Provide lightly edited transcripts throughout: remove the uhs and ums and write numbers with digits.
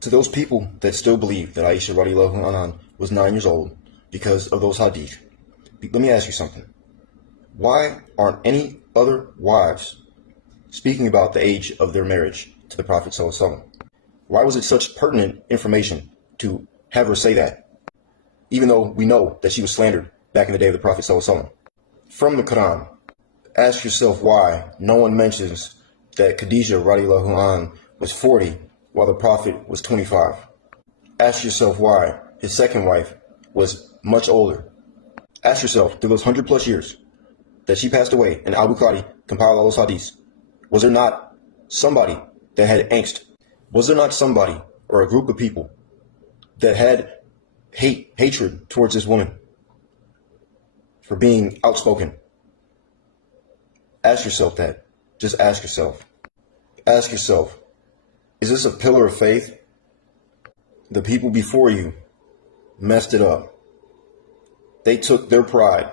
To those people that still believe that Aisha radiallahu anha was 9 years old because of those hadith, let me ask you something. Why aren't any other wives speaking about the age of their marriage to the Prophet ﷺ? Why was it such pertinent information to have her say that, even though we know that she was slandered back in the day of the Prophet ﷺ? From the Quran, ask yourself why no one mentions that Khadijah radiallahu anha was 40 while the Prophet was 25. Ask yourself why his second wife was much older. Ask yourself, through those 100+ years that she passed away and al-Bukhari compiled all those hadiths, was there not somebody that had angst? Was there not somebody or a group of people that had hatred towards this woman for being outspoken? Ask yourself that. Just ask yourself. Ask yourself, is this a pillar of faith? The people before you messed it up. They took their pride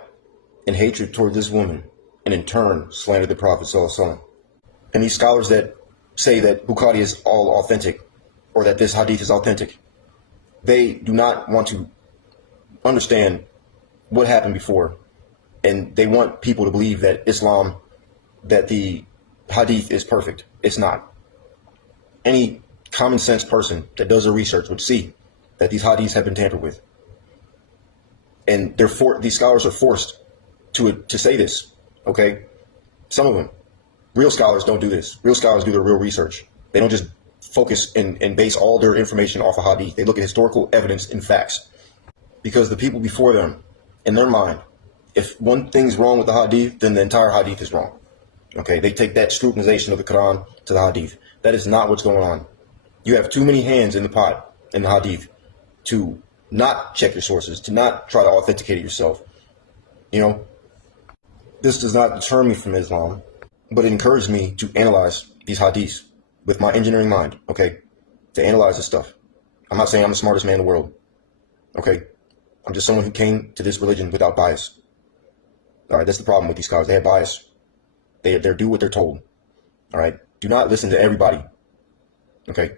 and hatred toward this woman and in turn slandered the Prophet ﷺ. And these scholars that say that Bukhari is all authentic or that this hadith is authentic, they do not want to understand what happened before, and they want people to believe that Islam, that the hadith is perfect. It's not. Any common sense person that does their research would see that these hadiths have been tampered with. And these scholars are forced to say this, okay? Some of them. Real scholars don't do this. Real scholars do their real research. They don't just focus and base all their information off of hadith. They look at historical evidence and facts. Because the people before them, in their mind, if one thing's wrong with the hadith, then the entire hadith is wrong. Okay, they take that scrutinization of the Quran to the hadith. That is not what's going on. You have too many hands in the pot in the hadith to not check your sources, to not try to authenticate it yourself. You know, this does not deter me from Islam, but it encouraged me to analyze these hadiths with my engineering mind, okay? To analyze this stuff. I'm not saying I'm the smartest man in the world, okay? I'm just someone who came to this religion without bias. All right, that's the problem with these scholars. They have bias. They do what they're told. All right? Do not listen to everybody. Okay?